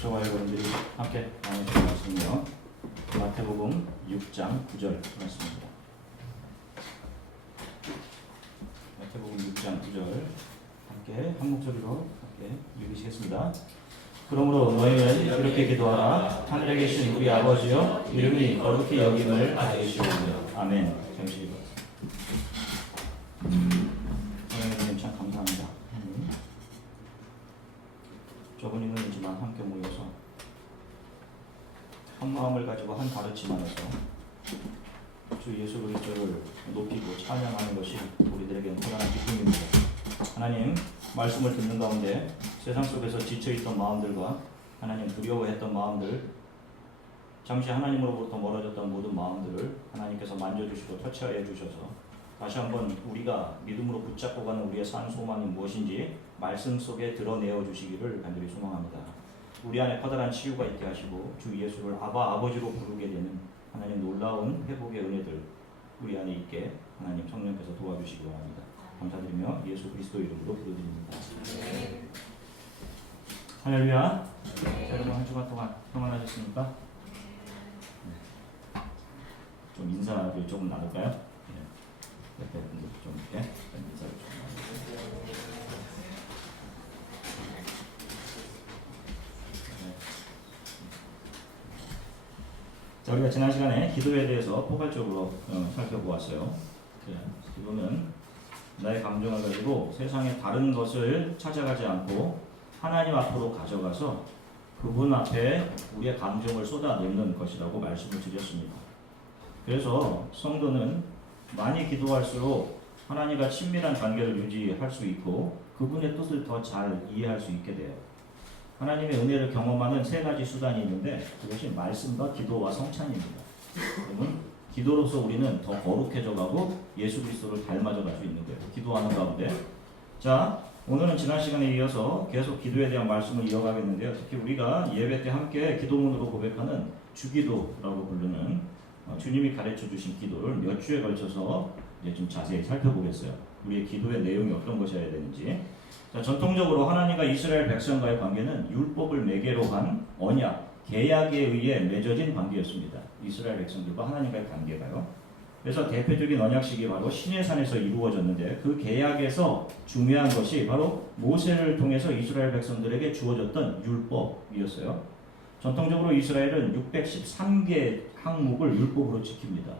저와 여러분들이 함께 나누실 말씀이요. 마태복음 6장 9절 말씀입니다. 마태복음 6장 9절 함께 한 목소리로 함께 읽으시겠습니다. 그러므로 너희는 이렇게 기도하라. 하늘에 계신 우리 아버지여, 이름이 거룩히 여김을 받으시오며. 아멘. 잠시 하나님 참 감사합니다. 좁은 인원이지만 함께 모여서 한 마음을 가지고 한 가르침 안에서 주 예수 그리스도를 높이고 찬양하는 것이 우리들에게 고단한 기쁨입니다. 하나님 말씀을 듣는 가운데 세상 속에서 지쳐있던 마음들과 하나님 두려워했던 마음들, 잠시 하나님으로부터 멀어졌던 모든 마음들을 하나님께서 만져주시고 터치하여 주셔서 다시 한번 우리가 믿음으로 붙잡고 가는 우리의 산 소망이 무엇인지 말씀 속에 드러내어 주시기를 간절히 소망합니다. 우리 안에 커다란 치유가 있게 하시고 주 예수를 아버지로 부르게 되는 하나님 놀라운 회복의 은혜들 우리 안에 있게 하나님 성령께서 도와주시기 바랍니다. 감사드리며 예수 그리스도 이름으로 기도드립니다. 할렐루야. 여러분 한 주간 동안 평안하셨습니까? 좀 인사를 조금 나눌까요? 옆에 분들 좀 이렇게 인사를 좀 나눌까요? 자, 우리가 지난 시간에 기도에 대해서 포괄적으로 살펴보았어요. 기도는 나의 감정을 가지고 세상의 다른 것을 찾아가지 않고 하나님 앞으로 가져가서 그분 앞에 우리의 감정을 쏟아놓는 것이라고 말씀을 드렸습니다. 그래서 성도는 많이 기도할수록 하나님과 친밀한 관계를 유지할 수 있고 그분의 뜻을 더 잘 이해할 수 있게 돼요. 하나님의 은혜를 경험하는 세 가지 수단이 있는데 그것이 말씀과 기도와 성찬입니다. 그러면 기도로서 우리는 더 거룩해져 가고 예수 그리스도를 닮아져 갈 수 있는 거예요. 기도하는 가운데. 자, 오늘은 지난 시간에 이어서 계속 기도에 대한 말씀을 이어가겠는데요. 특히 우리가 예배 때 함께 기도문으로 고백하는 주기도라고 부르는 주님이 가르쳐 주신 기도를 몇 주에 걸쳐서 이제 좀 자세히 살펴보겠어요. 우리의 기도의 내용이 어떤 것이어야 되는지. 자, 전통적으로 하나님과 이스라엘 백성과의 관계는 율법을 매개로 한 언약, 계약에 의해 맺어진 관계였습니다. 이스라엘 백성들과 하나님과의 관계가요. 그래서 대표적인 언약식이 바로 시내산에서 이루어졌는데 그 계약에서 중요한 것이 바로 모세를 통해서 이스라엘 백성들에게 주어졌던 율법이었어요. 전통적으로 이스라엘은 613개 항목을 율법으로 지킵니다.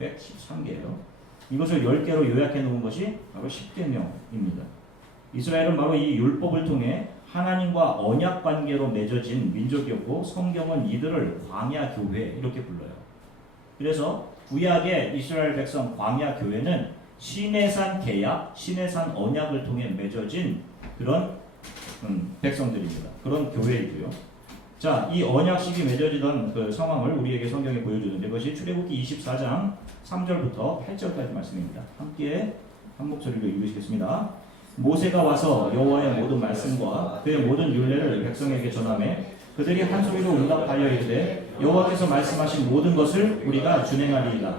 613개예요. 이것을 10개로 요약해 놓은 것이 바로 10계명입니다. 이스라엘은 바로 이 율법을 통해 하나님과 언약 관계로 맺어진 민족이었고 성경은 이들을 광야 교회 이렇게 불러요. 그래서 구약의 이스라엘 백성 광야 교회는 시내산 계약, 시내산 언약을 통해 맺어진 그런 백성들입니다. 그런 교회이고요. 자, 이 언약식이 맺어지던 그 상황을 우리에게 성경에 보여주는데 그것이 출애굽기 24장 3절부터 8절까지 말씀입니다. 함께 한 목소리로 읽으시겠습니다. 모세가 와서 여호와의 모든 말씀과 그의 모든 율례를 백성에게 전하매 그들이 한 소리로 응답하여 이르되 여호와께서 말씀하신 모든 것을 우리가 준행하리이다.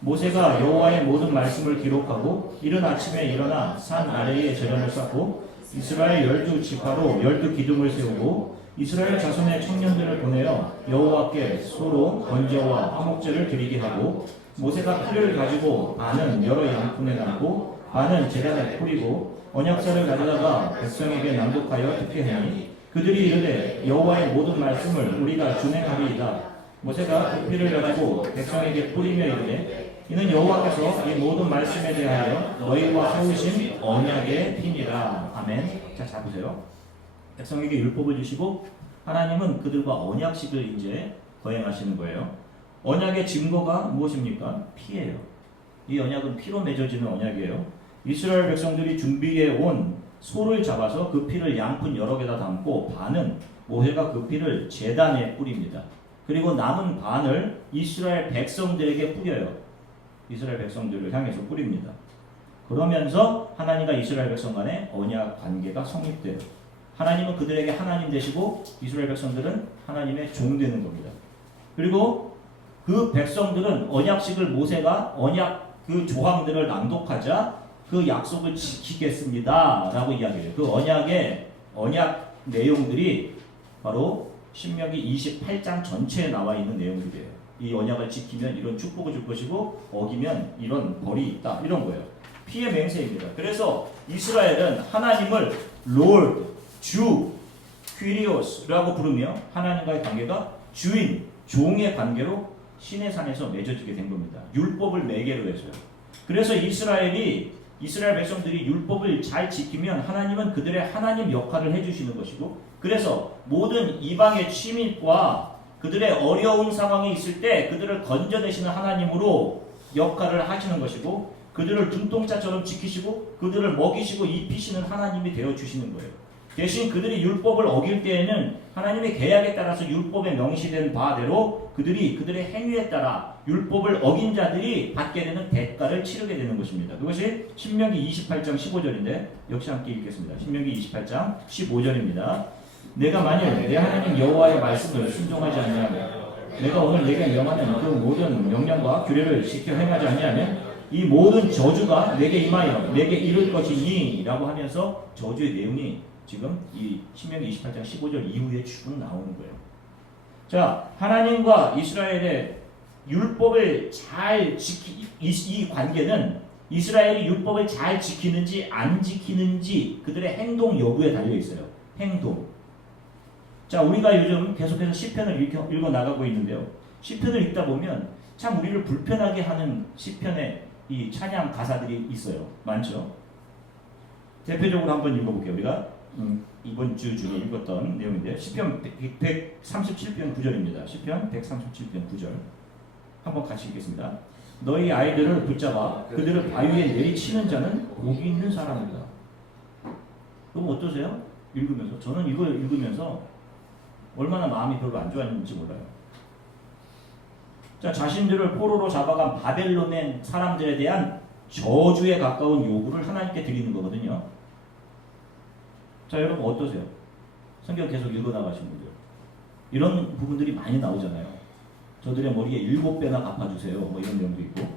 모세가 여호와의 모든 말씀을 기록하고 이른 아침에 일어나 산 아래에 제단을 쌓고 이스라엘 12지파로 12기둥을 세우고 이스라엘 자손의 청년들을 보내어 여호와께 소로 번제와 화목제를 드리게 하고 모세가 피를 가지고 반은 여러 양푼에 담고 반은 제단에 뿌리고 언약서를 가져다가 백성에게 낭독하여 듣게하니 그들이 이르되 여호와의 모든 말씀을 우리가 준행하리이다. 모세가 그 피를 가지고 백성에게 뿌리며 이르되 이는 여호와께서 이 모든 말씀에 대하여 너희와 세우신 언약의 피니라. 아멘. 자 보세요. 백성에게 율법을 주시고 하나님은 그들과 언약식을 이제 거행하시는 거예요. 언약의 증거가 무엇입니까? 피예요. 이 언약은 피로 맺어지는 언약이에요. 이스라엘 백성들이 준비해 온 소를 잡아서 그 피를 양푼 여러 개다 담고 반은 모세가 그 피를 제단에 뿌립니다. 그리고 남은 반을 이스라엘 백성들에게 뿌려요. 이스라엘 백성들을 향해서 뿌립니다. 그러면서 하나님과 이스라엘 백성 간의 언약 관계가 성립돼요. 하나님은 그들에게 하나님 되시고 이스라엘 백성들은 하나님의 종 되는 겁니다. 그리고 그 백성들은 언약식을 모세가 언약 그 조항들을 낭독하자 그 약속을 지키겠습니다 라고 이야기해요. 그 언약 내용들이 바로 신명기 28장 전체에 나와 있는 내용들이에요. 이 언약을 지키면 이런 축복을 줄 것이고 어기면 이런 벌이 있다. 이런 거예요. 피의 맹세입니다. 그래서 이스라엘은 하나님을 롤드, 주, 퀴리오스라고 부르며 하나님과의 관계가 주인, 종의 관계로 신의 산에서 맺어지게 된 겁니다. 율법을 매개로 해서요. 그래서 이스라엘 백성들이 율법을 잘 지키면 하나님은 그들의 하나님 역할을 해주시는 것이고, 그래서 모든 이방의 침입과 그들의 어려운 상황에 있을 때 그들을 건져내시는 하나님으로 역할을 하시는 것이고, 그들을 눈동자처럼 지키시고 그들을 먹이시고 입히시는 하나님이 되어주시는 거예요. 대신 그들이 율법을 어길 때에는 하나님의 계약에 따라서 율법에 명시된 바대로 그들이 그들의 행위에 따라 율법을 어긴 자들이 받게 되는 대가를 치르게 되는 것입니다. 그것이 신명기 28장 15절인데 역시 함께 읽겠습니다. 신명기 28장 15절입니다. 내가 만일 내 하나님 여호와의 말씀을 순종하지 아니하면, 내가 오늘 내게 명하는 그 모든 명령과 규례를 지켜 행하지 아니하면 이 모든 저주가 내게 임하여 내게 이를 것이니 라고 하면서 저주의 내용이 지금 이 신명기 28장 15절 이후에 쭉 나오는 거예요. 자, 하나님과 이스라엘의 율법을 잘 이 관계는 이스라엘이 율법을 잘 지키는지 안 지키는지 그들의 행동 여부에 달려 있어요. 행동. 자, 우리가 요즘 계속해서 시편을 읽어 나가고 있는데요. 시편을 읽다 보면 참 우리를 불편하게 하는 시편의 이 찬양 가사들이 있어요. 많죠. 대표적으로 한번 읽어볼게요. 우리가 이번 주 중에 읽었던 내용인데 시편 137편 9절입니다. 시편 137편 9절 한번 같이 읽겠습니다. 너희 아이들을 붙잡아 그들을 바위에 내리치는 자는 복이 있는 사람이다. 그럼 어떠세요? 읽으면서 저는 이걸 읽으면서 얼마나 마음이 별로 안 좋았는지 몰라요. 자, 자신들을 포로로 잡아간 바벨론의 사람들에 대한 저주에 가까운 요구를 하나님께 드리는 거거든요. 자, 여러분 어떠세요? 성경 계속 읽어나가신 분들 이런 부분들이 많이 나오잖아요. 저들의 머리에 7배나 갚아주세요. 뭐 이런 내용도 있고.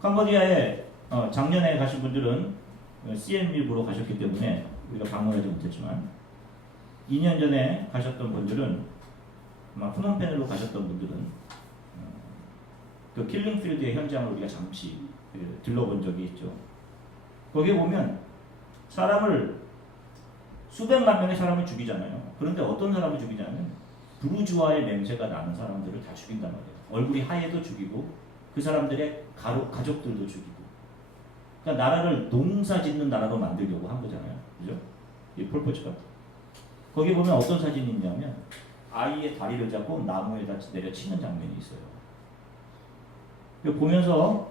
캄보디아에 작년에 가신 분들은 CM립으로 가셨기 때문에 우리가 방문하지 못했지만 2년 전에 가셨던 분들은 아마 프놈펜으로 가셨던 분들은 그 킬링필드의 현장을 우리가 잠시 들러본 적이 있죠. 거기에 보면 사람을 수백만 명의 사람을 죽이잖아요. 그런데 어떤 사람을 죽이냐면 부르주아의 냄새가 나는 사람들을 다 죽인단 말이에요. 얼굴이 하얘도 죽이고 그 사람들의 가족들도 죽이고. 그러니까 나라를 농사짓는 나라로 만들려고 한 거잖아요. 그죠? 이 폴포츠가. 거기 보면 어떤 사진이 있냐면 아이의 다리를 잡고 나무에다 내려치는 장면이 있어요. 이거 보면서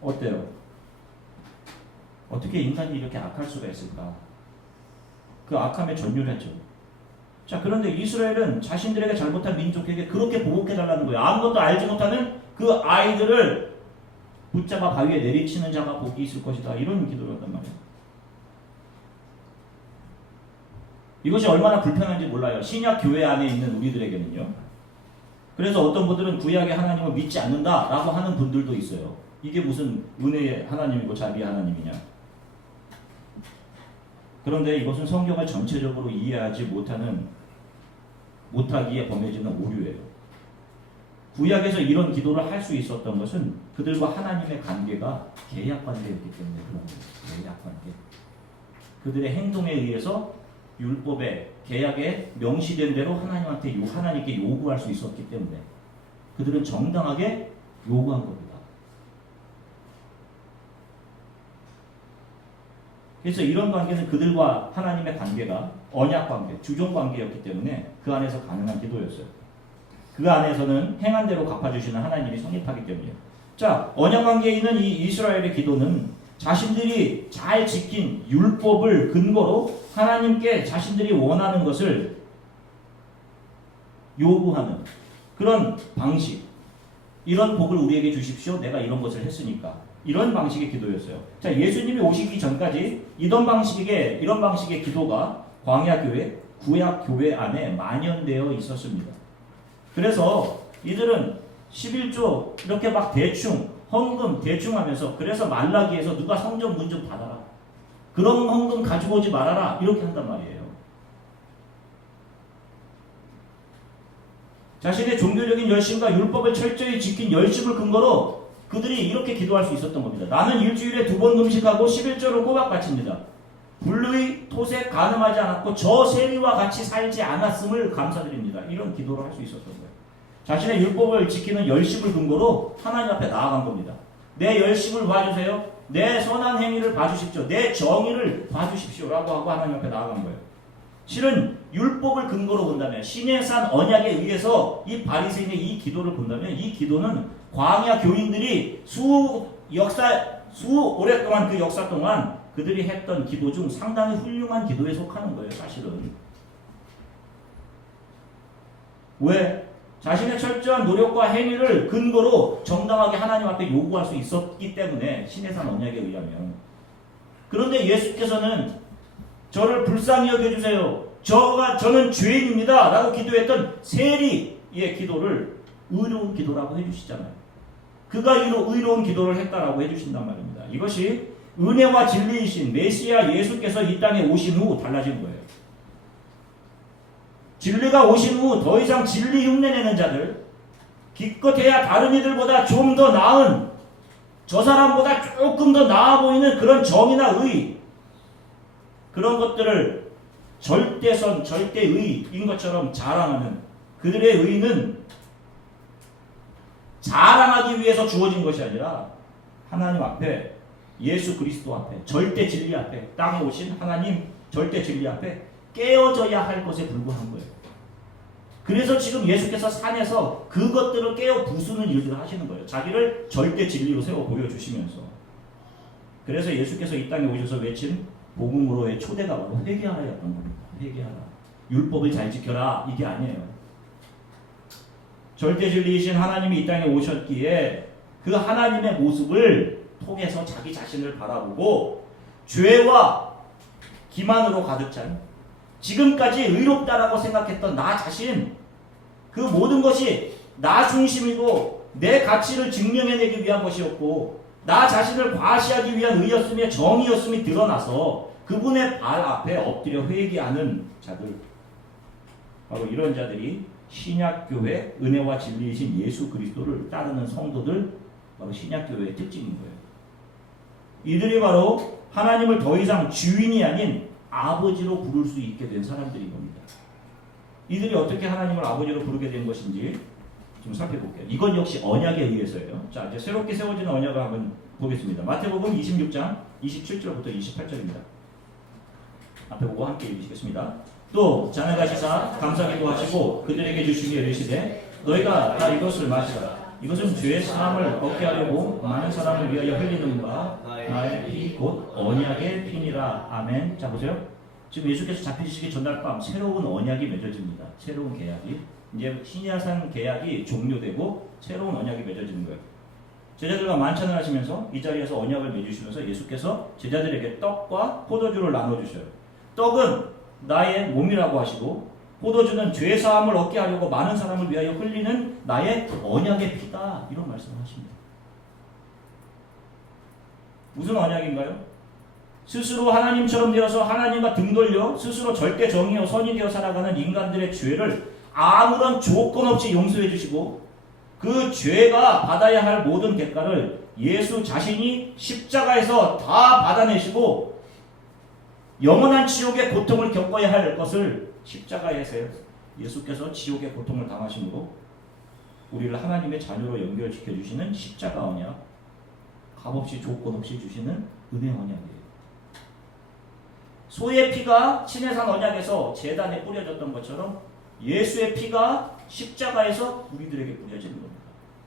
어때요? 어떻게 인간이 이렇게 악할 수가 있을까? 그 악함에 전율했죠. 자, 그런데 이스라엘은 자신들에게 잘못한 민족에게 그렇게 보복해달라는 거예요. 아무것도 알지 못하는 그 아이들을 붙잡아 바위에 내리치는 자가 복이 있을 것이다. 이런 기도를 한단 말이에요. 이것이 얼마나 불편한지 몰라요. 신약 교회 안에 있는 우리들에게는요. 그래서 어떤 분들은 구약의 하나님을 믿지 않는다라고 하는 분들도 있어요. 이게 무슨 은혜의 하나님이고 자비의 하나님이냐. 그런데 이것은 성경을 전체적으로 이해하지 못하기에 범해지는 오류예요. 구약에서 이런 기도를 할 수 있었던 것은 그들과 하나님의 관계가 계약 관계였기 때문에 그런 거예요. 계약 관계. 그들의 행동에 의해서 율법의 계약에 명시된 대로 하나님께 요구할 수 있었기 때문에 그들은 정당하게 요구한 겁니다. 그래서 이런 관계는 그들과 하나님의 관계가 언약 관계, 주종 관계였기 때문에 그 안에서 가능한 기도였어요. 그 안에서는 행한 대로 갚아주시는 하나님이 성립하기 때문이에요. 자, 언약 관계에 있는 이 이스라엘의 기도는 자신들이 잘 지킨 율법을 근거로 하나님께 자신들이 원하는 것을 요구하는 그런 방식, 이런 복을 우리에게 주십시오. 내가 이런 것을 했으니까. 이런 방식의 기도였어요. 자, 예수님이 오시기 전까지 이런 방식의 기도가 광야교회, 구약교회 안에 만연되어 있었습니다. 그래서 이들은 11조 이렇게 막 대충 헌금 대충 하면서, 그래서 말라기에서 누가 성전 문 좀 닫아라, 그런 헌금 가지고 오지 말아라, 이렇게 한단 말이에요. 자신의 종교적인 열심과 율법을 철저히 지킨 열심을 근거로 그들이 이렇게 기도할 수 있었던 겁니다. 나는 일주일에 2번 금식하고 11조를 꼬박 바칩니다. 불의, 토색 가늠하지 않았고 저 세리와 같이 살지 않았음을 감사드립니다. 이런 기도를 할 수 있었던 거예요. 자신의 율법을 지키는 열심을 근거로 하나님 앞에 나아간 겁니다. 내 열심을 봐주세요. 내 선한 행위를 봐주십시오. 내 정의를 봐주십시오. 라고 하고 하나님 앞에 나아간 거예요. 실은 율법을 근거로 본다면, 신의 산 언약에 의해서 이 바리새인의 이 기도를 본다면, 이 기도는 광야 교인들이 오랫동안 그 역사 동안 그들이 했던 기도 중 상당히 훌륭한 기도에 속하는 거예요. 사실은. 왜? 자신의 철저한 노력과 행위를 근거로 정당하게 하나님 앞에 요구할 수 있었기 때문에, 신의 산 언약에 의하면. 그런데 예수께서는 저를 불쌍히 여겨주세요. 저는 죄인입니다. 라고 기도했던 세리의 기도를 의로운 기도라고 해주시잖아요. 그가 의로운 기도를 했다라고 해주신단 말입니다. 이것이 은혜와 진리이신 메시아 예수께서 이 땅에 오신 후 달라진 거예요. 진리가 오신 후 더 이상 진리 흉내내는 자들, 기껏해야 다른 이들보다 좀 더 나은, 저 사람보다 조금 더 나아 보이는 그런 정의나 의, 그런 것들을 절대선, 절대의인 것처럼 자랑하는 그들의 의는 자랑하기 위해서 주어진 것이 아니라 하나님 앞에, 예수 그리스도 앞에, 절대 진리 앞에, 땅에 오신 하나님 절대 진리 앞에 깨어져야 할 것에 불과한 거예요. 그래서 지금 예수께서 산에서 그것들을 깨어 부수는 일들을 하시는 거예요. 자기를 절대 진리로 세워 보여주시면서. 그래서 예수께서 이 땅에 오셔서 외친 복음으로의 초대가 바로 회개하라였던 겁니다. 회개하라. 율법을 잘 지켜라. 이게 아니에요. 절대 진리이신 하나님이 이 땅에 오셨기에 그 하나님의 모습을 통해서 자기 자신을 바라보고 죄와 기만으로 가득 찬, 지금까지 의롭다라고 생각했던 나 자신, 그 모든 것이 나 중심이고 내 가치를 증명해내기 위한 것이었고 나 자신을 과시하기 위한 의였음에 정의였음이 드러나서 그분의 발 앞에 엎드려 회개하는 자들, 바로 이런 자들이 신약교회 은혜와 진리이신 예수 그리스도를 따르는 성도들, 바로 신약교회의 특징인 거예요. 이들이 바로 하나님을 더 이상 주인이 아닌 아버지로 부를 수 있게 된 사람들인 겁니다. 이들이 어떻게 하나님을 아버지로 부르게 된 것인지 좀 살펴볼게요. 이건 역시 언약에 의해서예요. 자, 이제 새롭게 세워지는 언약을 한번 보겠습니다. 마태복음 26장 27절부터 28절입니다. 앞에 보고 함께 읽으시겠습니다. 또 자네가 시사 감사기도 하시고 그들에게 주시기에 이르시되 너희가 다 이것을 마시라. 이것은 죄의 사함을 얻게 하려고 많은 사람을 위하여 흘리는 바 나의 피 곧 언약의 피니라. 아멘. 자, 보세요. 지금 예수께서 잡히시기 전날 밤 새로운 언약이 맺어집니다. 새로운 계약이. 이제 신약산 계약이 종료되고 새로운 언약이 맺어지는 거예요. 제자들과 만찬을 하시면서 이 자리에서 언약을 맺으시면서 예수께서 제자들에게 떡과 포도주를 나눠주셔요. 떡은 나의 몸이라고 하시고 포도주는 죄사함을 얻게 하려고 많은 사람을 위하여 흘리는 나의 언약의 피다. 이런 말씀을 하십니다. 무슨 언약인가요? 스스로 하나님처럼 되어서 하나님과 등 돌려 스스로 절대 정의요 선이 되어 살아가는 인간들의 죄를 아무런 조건 없이 용서해 주시고 그 죄가 받아야 할 모든 대가를 예수 자신이 십자가에서 다 받아내시고 영원한 지옥의 고통을 겪어야 할 것을 십자가에서 예수께서 지옥의 고통을 당하심으로 우리를 하나님의 자녀로 연결시켜 주시는 십자가 언약, 값없이 조건 없이 주시는 은혜 언약이에요. 소의 피가 신해산 언약에서 제단에 뿌려졌던 것처럼 예수의 피가 십자가에서 우리들에게 뿌려지는 겁니다.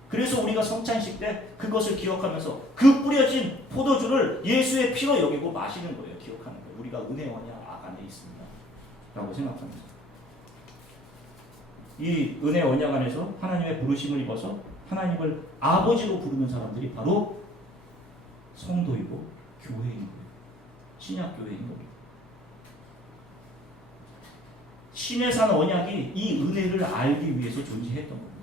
그래서 우리가 성찬식 때 그것을 기억하면서 그 뿌려진 포도주를 예수의 피로 여기고 마시는 거예요. 기억하는 거예요. 우리가 은혜 언약 안에 있습니다. 라고 생각합니다. 이 은혜 언약 안에서 하나님의 부르심을 입어서 하나님을 아버지로 부르는 사람들이 바로 성도이고 교회인 거예요. 신약교회인 겁니다. 신의 산 언약이 이 은혜를 알기 위해서 존재했던 겁니다.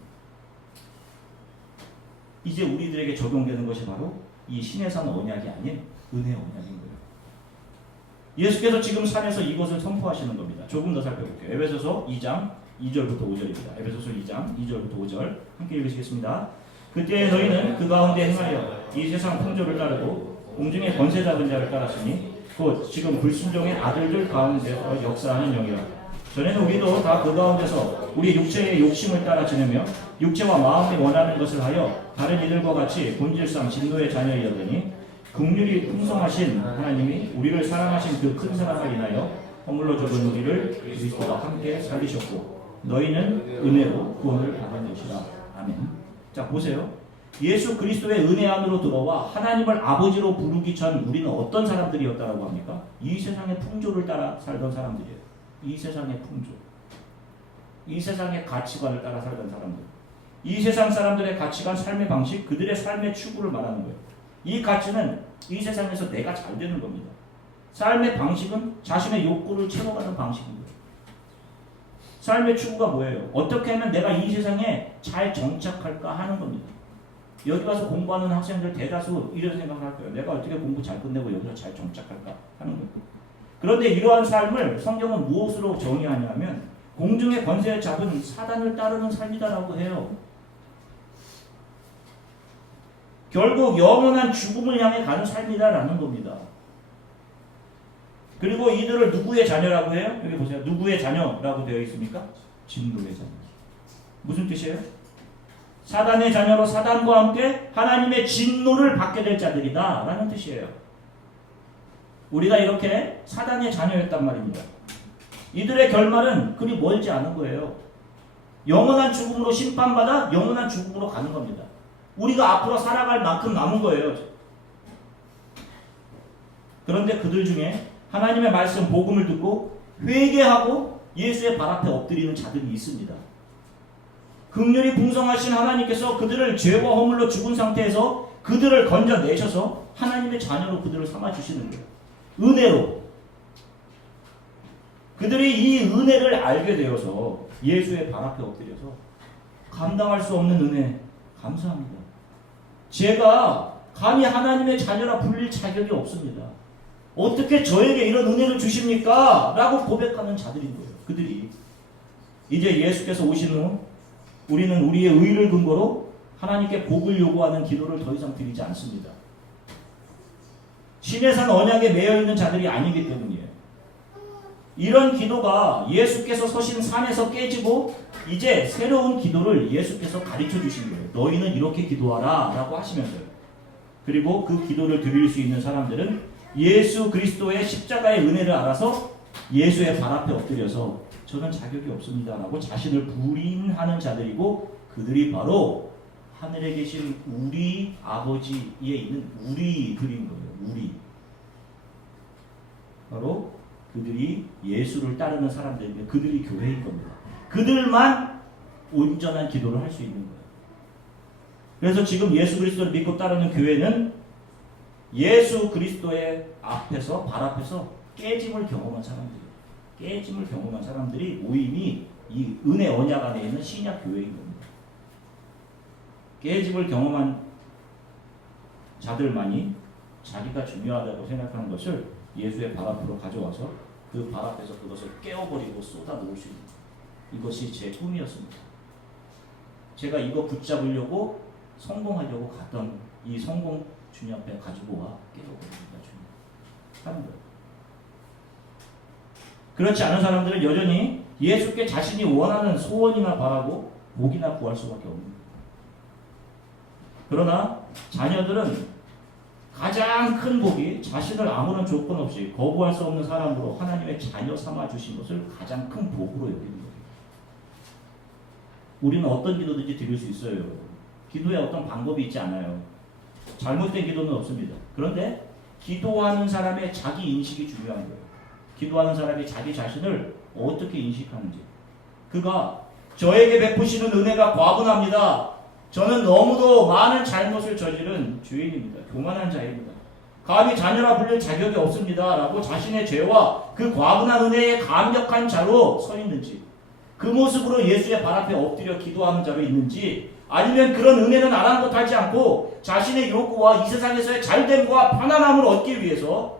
이제 우리들에게 적용되는 것이 바로 이 신의 산 언약이 아닌 은혜 언약인 거예요. 예수께서 지금 산에서 이것을 선포하시는 겁니다. 조금 더 살펴볼게요. 에베소서 2장 2절부터 5절입니다. 에베소서 2장 2절부터 5절 함께 읽으시겠습니다. 그때 너희는 그 가운데 행하여 이 세상 풍조를 따르고 공중의 권세 잡은 자를 따랐으니 곧 지금 불순종의 아들들 가운데서 역사하는 영이라. 전에는 우리도 다 그 가운데서 우리 육체의 욕심을 따라 지내며 육체와 마음이 원하는 것을 하여 다른 이들과 같이 본질상 진노의 자녀이었더니 긍휼이 풍성하신 하나님이 우리를 사랑하신 그 큰 사랑을 인하여 허물로 죽은 우리를 그리스도와 함께 살리셨고 너희는 은혜로 구원을 받은 것이라. 아멘. 자 보세요. 예수 그리스도의 은혜 안으로 들어와 하나님을 아버지로 부르기 전 우리는 어떤 사람들이었다라고 합니까? 이 세상의 풍조를 따라 살던 사람들이에요. 이 세상의 풍조, 이 세상의 가치관을 따라 살던 사람들, 이 세상 사람들의 가치관, 삶의 방식, 그들의 삶의 추구를 말하는 거예요. 이 가치는 이 세상에서 내가 잘 되는 겁니다. 삶의 방식은 자신의 욕구를 채워가는 방식입니다. 삶의 추구가 뭐예요? 어떻게 하면 내가 이 세상에 잘 정착할까 하는 겁니다. 여기 와서 공부하는 학생들 대다수 이런 생각을 할 거예요. 내가 어떻게 공부 잘 끝내고 여기서 잘 정착할까 하는 겁니다. 그런데 이러한 삶을 성경은 무엇으로 정의하냐면 공중의 권세를 잡은 사단을 따르는 삶이다라고 해요. 결국 영원한 죽음을 향해 가는 삶이다라는 겁니다. 그리고 이들을 누구의 자녀라고 해요? 여기 보세요. 누구의 자녀라고 되어 있습니까? 진노의 자녀. 무슨 뜻이에요? 사단의 자녀로 사단과 함께 하나님의 진노를 받게 될 자들이다 라는 뜻이에요. 우리가 이렇게 사단의 자녀였단 말입니다. 이들의 결말은 그리 멀지 않은 거예요. 영원한 죽음으로 심판받아 영원한 죽음으로 가는 겁니다. 우리가 앞으로 살아갈 만큼 남은 거예요. 그런데 그들 중에 하나님의 말씀 복음을 듣고 회개하고 예수의 발 앞에 엎드리는 자들이 있습니다. 긍휼이 풍성하신 하나님께서 그들을 죄와 허물로 죽은 상태에서 그들을 건져내셔서 하나님의 자녀로 그들을 삼아주시는 거예요. 은혜로. 그들이 이 은혜를 알게 되어서 예수의 발 앞에 엎드려서 감당할 수 없는 은혜 감사합니다. 제가 감히 하나님의 자녀라 불릴 자격이 없습니다. 어떻게 저에게 이런 은혜를 주십니까? 라고 고백하는 자들인 거예요. 그들이. 이제 예수께서 오신 후 우리는 우리의 의를 근거로 하나님께 복을 요구하는 기도를 더 이상 드리지 않습니다. 신의 산 언약에 매여 있는 자들이 아니기 때문이에요. 이런 기도가 예수께서 서신 산에서 깨지고 이제 새로운 기도를 예수께서 가르쳐 주신 거예요. 너희는 이렇게 기도하라 라고 하시면서요. 그리고 그 기도를 드릴 수 있는 사람들은 예수 그리스도의 십자가의 은혜를 알아서 예수의 발 앞에 엎드려서 저는 자격이 없습니다 라고 자신을 부인하는 자들이고 그들이 바로 하늘에 계신 우리 아버지에 있는 우리들인 거예요. 우리. 바로 그들이 예수를 따르는 사람들인데 그들이 교회인 겁니다. 그들만 온전한 기도를 할 수 있는 거예요. 그래서 지금 예수 그리스도를 믿고 따르는 교회는 예수 그리스도의 앞에서 발 앞에서 깨짐을 경험한 사람들이에요. 깨짐을 경험한 사람들이 모임이 이 은혜 언약 안에 있는 신약 교회인 겁니다. 깨짐을 경험한 자들만이 자기가 중요하다고 생각하는 것을 예수의 발 앞으로 가져와서 그 발 앞에서 그것을 깨워버리고 쏟아 놓을 수 있는 이것이 제 꿈이었습니다. 제가 이거 붙잡으려고 성공하려고 갔던 이 성공 주님 앞에 가지고 와 깨워버립니다. 주님 하는 거예요. 그렇지 않은 사람들은 여전히 예수께 자신이 원하는 소원이나 바라고 복이나 구할 수밖에 없는 거예요. 그러나 자녀들은 가장 큰 복이 자신을 아무런 조건 없이 거부할 수 없는 사람으로 하나님의 자녀 삼아 주신 것을 가장 큰 복으로 여기는 거예요. 우리는 어떤 기도든지 드릴 수 있어요. 기도에 어떤 방법이 있지 않아요. 잘못된 기도는 없습니다. 그런데 기도하는 사람의 자기 인식이 중요한 거예요. 기도하는 사람이 자기 자신을 어떻게 인식하는지. 그가 저에게 베푸시는 은혜가 과분합니다. 저는 너무도 많은 잘못을 저지른 죄인입니다. 교만한 자입니다. 감히 자녀라 불릴 자격이 없습니다. 라고 자신의 죄와 그 과분한 은혜에 감격한 자로 서 있는지, 그 모습으로 예수의 발 앞에 엎드려 기도하는 자로 있는지, 아니면 그런 은혜는 아랑곳하지 않고 자신의 요구와 이 세상에서의 잘됨과 편안함을 얻기 위해서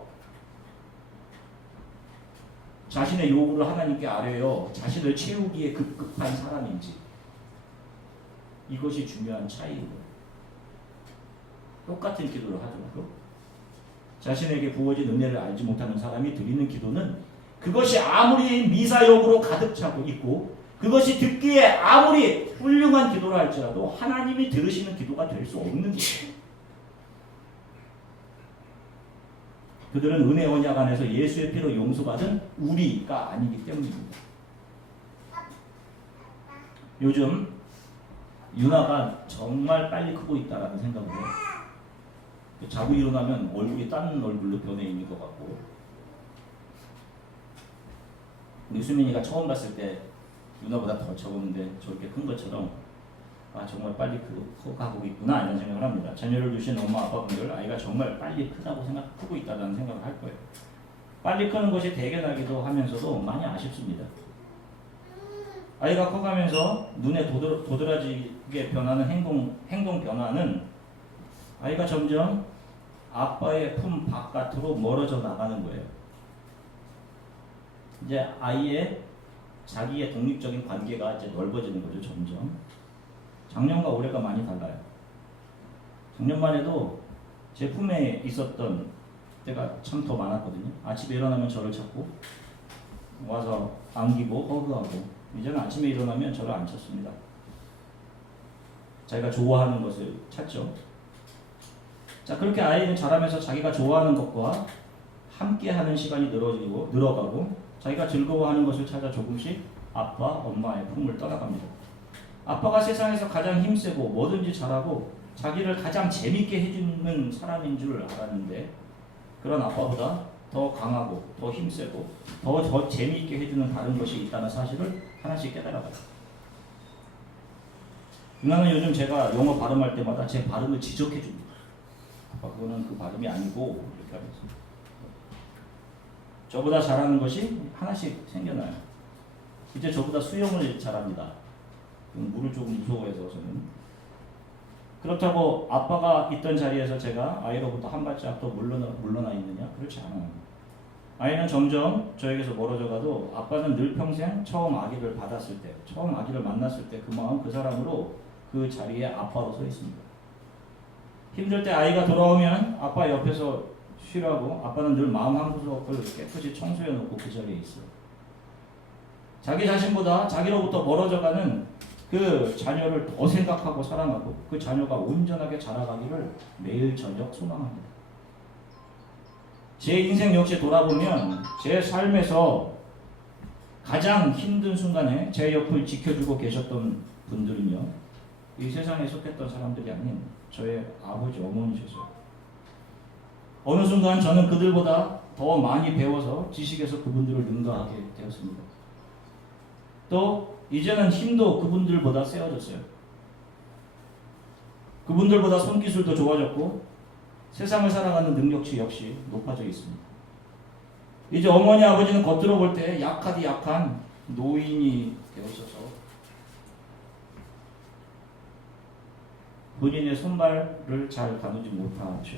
자신의 요구를 하나님께 아뢰어 자신을 채우기에 급급한 사람인지, 이것이 중요한 차이인 거예요. 똑같은 기도를 하더라도 자신에게 부어진 은혜를 알지 못하는 사람이 드리는 기도는 그것이 아무리 미사역으로 가득 차고 있고 그것이 듣기에 아무리 훌륭한 기도를 할지라도 하나님이 들으시는 기도가 될 수 없는 거예요. 그들은 은혜 언약 안에서 예수의 피로 용서받은 우리가 아니기 때문입니다. 요즘 윤아가 정말 빨리 크고 있다라는 생각을 해요. 자고 일어나면 얼굴이 다른 얼굴로 변해 있는 것 같고, 우리 수민이가 처음 봤을 때 윤아보다 더 적었는데 저렇게 큰 것처럼 정말 빨리 커가고 있구나 이런 생각을 합니다. 자녀를 두신 엄마 아빠분들 아이가 정말 빨리 크고 있다는 생각을 할 거예요. 빨리 크는 것이 대견하기도 하면서도 많이 아쉽습니다. 아이가 커가면서 눈에 도드라지게 변하는 행동 변화는 아이가 점점 아빠의 품 바깥으로 멀어져 나가는 거예요. 이제 아이의 자기의 독립적인 관계가 이제 넓어지는 거죠, 점점. 작년과 올해가 많이 달라요. 작년만 해도 제 품에 있었던 때가 참 더 많았거든요. 아침에 일어나면 저를 찾고 와서 안기고 허그하고, 이제는 아침에 일어나면 저를 안 찾습니다. 자기가 좋아하는 것을 찾죠. 자, 그렇게 아이는 자라면서 자기가 좋아하는 것과 함께하는 시간이 늘어가고 자기가 즐거워하는 것을 찾아 조금씩 아빠, 엄마의 품을 떠나갑니다. 아빠가 세상에서 가장 힘세고 뭐든지 잘하고 자기를 가장 재밌게 해주는 사람인 줄 알았는데, 그런 아빠보다 더 강하고 더 힘세고 더 재미있게 해주는 다른 것이 있다는 사실을 하나씩 깨달아가요. 누나는 요즘 제가 영어 발음할 때마다 제 발음을 지적해줍니다. 아빠, 그거는 그 발음이 아니고, 이렇게 하면서. 저보다 잘하는 것이 하나씩 생겨나요. 이제 저보다 수영을 잘합니다. 물을 조금 무서워해서 저는. 그렇다고 아빠가 있던 자리에서 제가 아이로부터 한 발짝 더 물러나 있느냐? 그렇지 않아요. 아이는 점점 저에게서 멀어져 가도 아빠는 늘 평생 처음 아기를 받았을 때, 처음 아기를 만났을 때 그 마음 그 사람으로 그 자리에 아빠로 서 있습니다. 힘들 때 아이가 돌아오면 아빠 옆에서 쉬라고 아빠는 늘 마음 한 구석을 깨끗이 청소해 놓고 그 자리에 있어요. 자기 자신보다 자기로부터 멀어져가는 그 자녀를 더 생각하고 사랑하고 그 자녀가 온전하게 자라가기를 매일 저녁 소망합니다. 제 인생 역시 돌아보면 제 삶에서 가장 힘든 순간에 제 옆을 지켜주고 계셨던 분들은요, 이 세상에 속했던 사람들이 아닌 저의 아버지, 어머니셨어요. 어느 순간 저는 그들보다 더 많이 배워서 지식에서 그분들을 능가하게 되었습니다. 또 이제는 힘도 그분들보다 세워졌어요. 그분들보다 손기술도 좋아졌고 세상을 살아가는 능력치 역시 높아져 있습니다. 이제 어머니 아버지는 겉으로 볼 때 약하디 약한 노인이 되어있어서 본인의 손발을 잘 다루지 못하죠.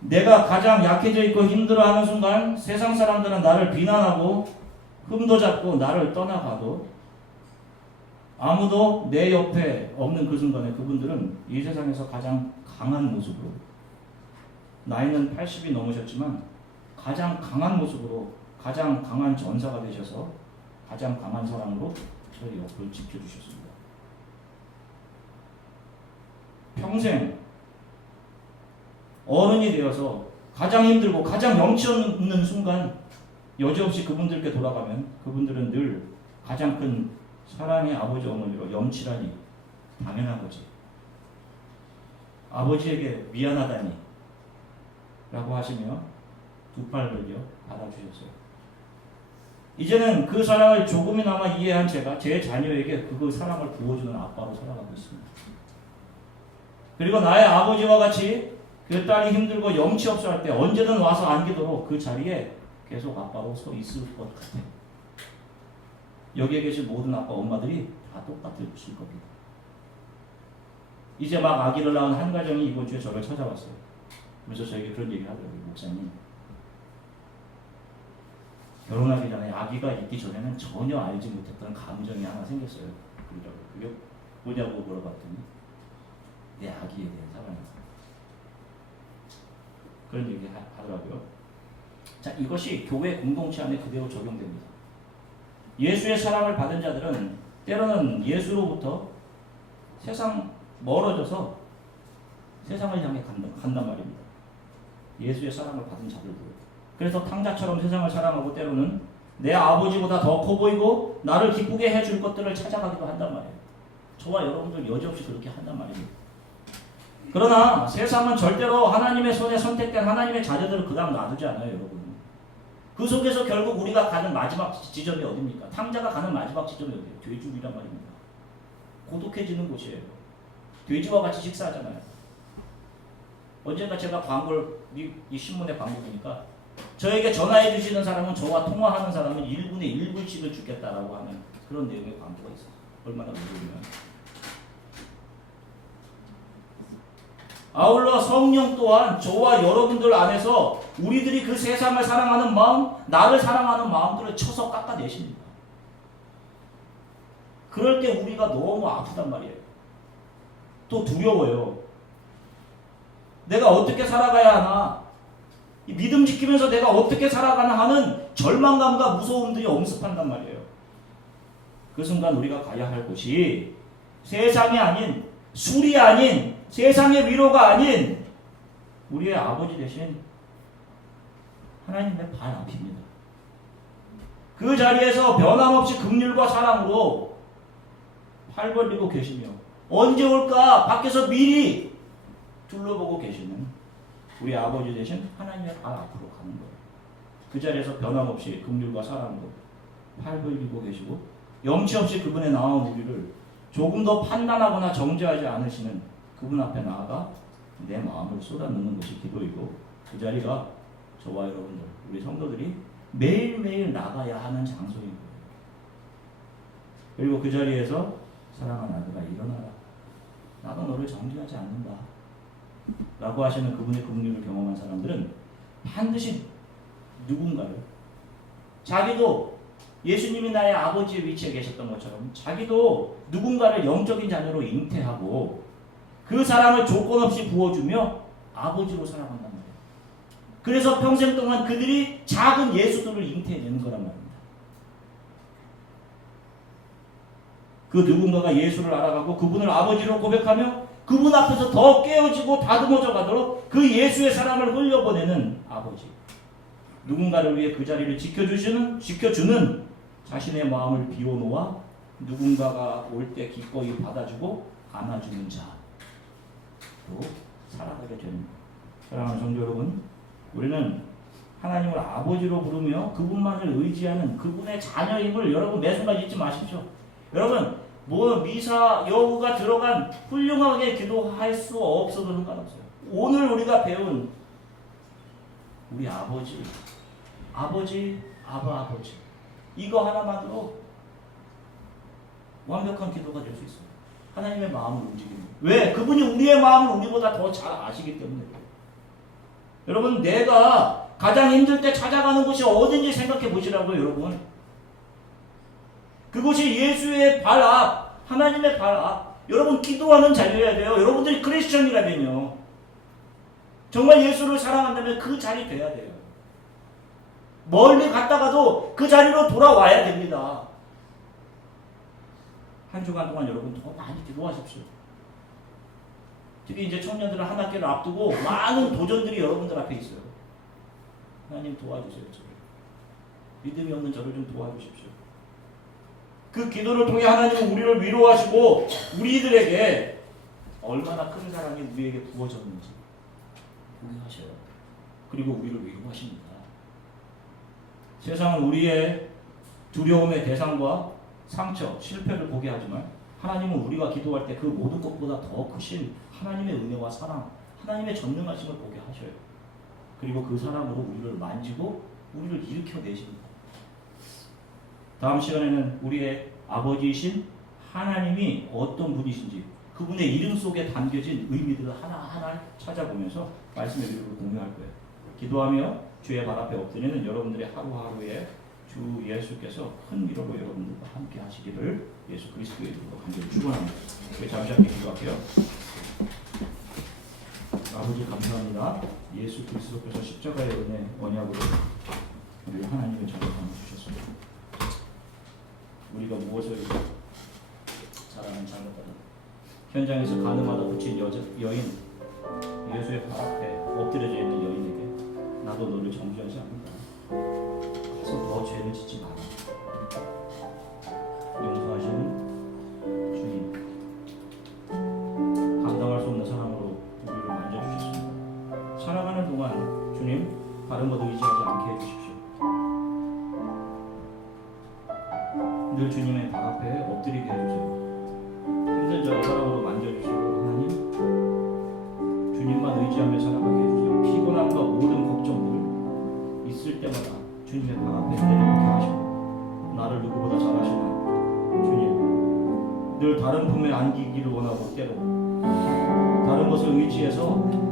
내가 가장 약해져 있고 힘들어하는 순간 세상 사람들은 나를 비난하고 흠도 잡고 나를 떠나가도 아무도 내 옆에 없는 그 순간에 그분들은 이 세상에서 가장 강한 모습으로, 나이는 80이 넘으셨지만 가장 강한 모습으로 가장 강한 전사가 되셔서 가장 강한 사랑으로 저희 옆을 지켜주셨습니다. 평생 어른이 되어서 가장 힘들고 가장 염치 없는 순간 여지없이 그분들께 돌아가면 그분들은 늘 가장 큰 사랑의 아버지 어머니로 염치라니 당연한 거지, 아버지에게 미안하다니 라고 하시며 두 팔을요 받아주셨어요. 이제는 그 사랑을 조금이나마 이해한 제가 제 자녀에게 그 사랑을 부어주는 아빠로 살아가고 있습니다. 그리고 나의 아버지와 같이 그 딸이 힘들고 염치 없어 할 때 언제든 와서 안기도록 그 자리에 계속 아빠로 서 있을 것 같아요. 여기에 계신 모든 아빠 엄마들이 다 똑같으실 겁니다. 이제 막 아기를 낳은 한 가정이 이번 주에 저를 찾아왔어요. 그래서 저에게 그런 얘기를 하더라고요. 목사님, 결혼하기 전에 아기가 있기 전에는 전혀 알지 못했던 감정이 하나 생겼어요. 그게 뭐냐고 물어봤더니 내 아기에 대한 사랑이다. 그런 얘기 하더라고요. 자, 이것이 교회 공동체 안에 그대로 적용됩니다. 예수의 사랑을 받은 자들은 때로는 예수로부터 세상 멀어져서 세상을 향해 간단 말입니다. 예수의 사랑을 받은 자들도. 그래서 탕자처럼 세상을 사랑하고 때로는 내 아버지보다 더 커 보이고 나를 기쁘게 해줄 것들을 찾아가기도 한단 말이에요. 저와 여러분들 여지없이 그렇게 한단 말입니다. 그러나 세상은 절대로 하나님의 손에 선택된 하나님의 자녀들을 그다음 놔두지 않아요, 여러분. 그 속에서 결국 우리가 가는 마지막 지점이 어디입니까? 탕자가 가는 마지막 지점이 어디예요? 돼지우리란 말입니다. 고독해지는 곳이에요. 돼지와 같이 식사하잖아요. 언젠가 제가 광고를 이 신문의 광고 보니까 저에게 전화해 주시는 사람은 저와 통화하는 사람은 1분에 1분씩을 주겠다라고 하는 그런 내용의 광고가 있어요. 얼마나 무서우면. 아울러 성령 또한 저와 여러분들 안에서 우리들이 그 세상을 사랑하는 마음, 나를 사랑하는 마음들을 쳐서 깎아내십니다. 그럴 때 우리가 너무 아프단 말이에요. 또 두려워요. 내가 어떻게 살아가야 하나? 이 믿음 지키면서 내가 어떻게 살아가나 하는 절망감과 무서움들이 엄습한단 말이에요. 그 순간 우리가 가야 할 곳이 세상이 아닌, 술이 아닌, 세상의 위로가 아닌 우리의 아버지 대신 하나님의 발 앞입니다. 그 자리에서 변함없이 긍휼과 사랑으로 팔 벌리고 계시며 언제 올까 밖에서 미리 둘러보고 계시는 우리 아버지 대신 하나님의 발 앞으로 가는 거예요. 그 자리에서 변함없이 긍휼과 사랑으로 팔 벌리고 계시고 염치 없이 그분의 나온 우리를 조금 더 판단하거나 정죄하지 않으시는 그분 앞에 나아가 내 마음을 쏟아넣는 것이 기도이고 그 자리가 저와 여러분들 우리 성도들이 매일매일 나가야 하는 장소인 거예요. 그리고 그 자리에서 사랑하는 아들아 일어나라. 나도 너를 정죄하지 않는다. 라고 하시는 그분의 긍휼을 경험한 사람들은 반드시 누군가를 자기도 예수님이 나의 아버지의 위치에 계셨던 것처럼 자기도 누군가를 영적인 자녀로 잉태하고 그 사랑을 조건 없이 부어주며 아버지로 살아간단 말이에요. 그래서 평생 동안 그들이 작은 예수들을 잉태해내는 거란 말입니다. 그 누군가가 예수를 알아가고 그분을 아버지로 고백하며 그분 앞에서 더 깨어지고 다듬어져 가도록 그 예수의 사랑을 흘려보내는 아버지. 누군가를 위해 그 자리를 지켜주는 자신의 마음을 비워놓아 누군가가 올 때 기꺼이 받아주고 안아주는 자로 살아가게 됩니다. 사랑하는 성도 여러분, 우리는 하나님을 아버지로 부르며 그분만을 의지하는 그분의 자녀임을 여러분 매 순간 잊지 마십시오. 여러분 미사 여우가 들어간 훌륭하게 기도할 수 없어도 상관없어요. 오늘 우리가 배운 우리 아버지 이거 하나만으로 완벽한 기도가 될 수 있어요. 하나님의 마음을 움직이는. 왜? 그분이 우리의 마음을 우리보다 더 잘 아시기 때문에. 여러분 내가 가장 힘들 때 찾아가는 곳이 어딘지 생각해 보시라고요. 여러분 그곳이 예수의 발 앞, 하나님의 발 앞. 여러분 기도하는 자리여야 돼요. 여러분들이 크리스천이라면요. 정말 예수를 사랑한다면 그 자리 돼야 돼요. 멀리 갔다가도 그 자리로 돌아와야 됩니다. 한 주간 동안 여러분 더 많이 기도하십시오. 특히 이제 청년들은 한 학기를 앞두고 많은 도전들이 여러분들 앞에 있어요. 하나님 도와주세요. 저를. 믿음이 없는 저를 좀 도와주십시오. 그 기도를 통해 하나님은 우리를 위로하시고 우리들에게 얼마나 큰 사랑이 우리에게 부어졌는지 보게 하셔요. 그리고 우리를 위로하십니다. 세상은 우리의 두려움의 대상과 상처, 실패를 보게 하지만 하나님은 우리가 기도할 때 그 모든 것보다 더 크신 하나님의 은혜와 사랑, 하나님의 전능하심을 보게 하셔요. 그리고 그 사랑으로 우리를 만지고 우리를 일으켜내십니다. 다음 시간에는 우리의 아버지이신 하나님이 어떤 분이신지 그분의 이름 속에 담겨진 의미들을 하나하나 찾아보면서 말씀의 위로를 공유할 거예요. 기도하며 주의 발 앞에 엎드리는 여러분들의 하루하루의 주 예수께서 큰 위로로 여러분들과 함께 하시기를 예수 그리스도의 이름으로 간절히 축원합니다. 잠시 함께 기도할게요. 아버지 감사합니다. 예수 그리스도께서 십자가의 은혜 언약으로 우리 하나님의 자격함을 주셨습니다. 우리가 무엇을 잘하는 잘못하는 현장에서 가늠하다 붙인 여인 예수의 발 앞에 엎드려져 있는 여인에게 나도 너를 정죄하지 않는다. 가서 더 죄를 짓지 마라. 용서하시는 주님, 감당할 수 없는 사랑으로 우리를 만져주셨습니다. 살아가는 동안 주님 다른 것 의지하지 않게 해주십시오. 늘 주님의 발 앞에 엎드리게 해주세요. 힘든 저를 사랑으로 만져주시고 하나님 주님만 의지하며 살아가게 해주세요. 피곤함과 모든 걱정들 있을 때마다 주님의 발 앞에 내려놓게 하시고 나를 누구보다 잘 아시는 주님 늘 다른 품에 안기기를 원하고 때로 다른 것을 의지해서